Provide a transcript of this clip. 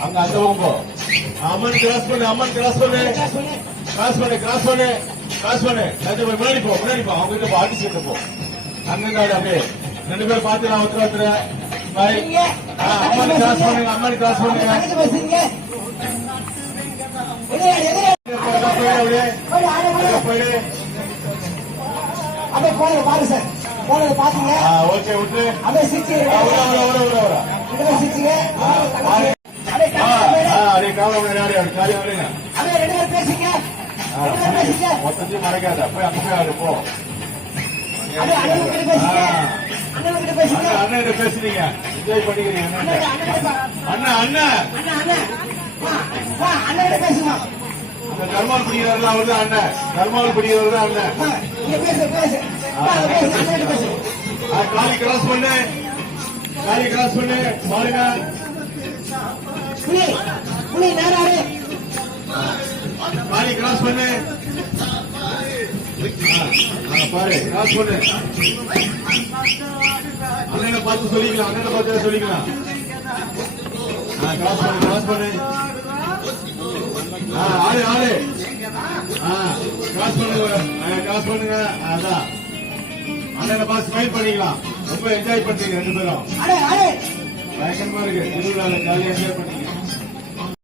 அங்க அந்த போ அம்மன் கிராஸ் பண்ணு அம்மன் கிராஸ் பண்ணு கிராஸ் பண்ணு கிராஸ் பண்ணு கிராஸ் பண்ணு ரெண்டு முன்னாடி போ முன்னாடி போ அவங்க கிட்ட கிட்ட போ அங்க அப்படியே ரெண்டு பேரும் பார்த்து நான் ஒருத்தர் ஒருத்தர் பாய் அம்மன் கிராஸ் பண்ணுங்க அம்மன் கிராஸ் பண்ணுங்க பக்கத்து பேசுறீங்க எதிரே எதிரே போயிடு அப்படியே போய் ஆடு போடு போயிடு அப்படியே போனது பாரு சார். போனது பாத்தீங்க ஓகே விட்டு. அப்படியே சிரிச்சு அப்படியே சிரிச்சுங்க ரெண்டு பேரும் பேசுங்க. மொத்தத்தையும் மறைக்காத. போய் ஆடு போ. அண்ணன் பேசுறீங்க. என்ஜாய் பண்ணிக்கிறீங்க அண்ணன் அண்ணன் அண்ணன் பேசுமா? அந்த தர்மால் பிடிக்கிறவர்கள் அவர் தான் அண்ணன் தர்மால் பிடிக்கிறவர் தான் அண்ணன் ஆ, காலி கிராஸ் பண்ணு. காலி கிராஸ் பண்ணு. பாருங்க. காலி கிராஸ் பண்ணு. பாரு. கிராஸ் பண்ணு. அண்ணனை பார்த்து சொல்லிக்கலாம். அண்ணனை பார்த்து சொல்லிக்கலாம். ஆ, கிராஸ் பண்ணு கிராஸ் பண்ணு. கிராஸ் பண்ணுங்க. கிராஸ் பண்ணுங்க. அதான். அண்ணனை பார்த்து ஸ்மைல் பண்ணிக்கலாம். ரொம்ப என்ஜாய் பண்றீங்க ரெண்டு பேரும். பயங்கரமா இருக்கு. திருவிழால ஜாலியா என்ஜாய் பண்ணீங்க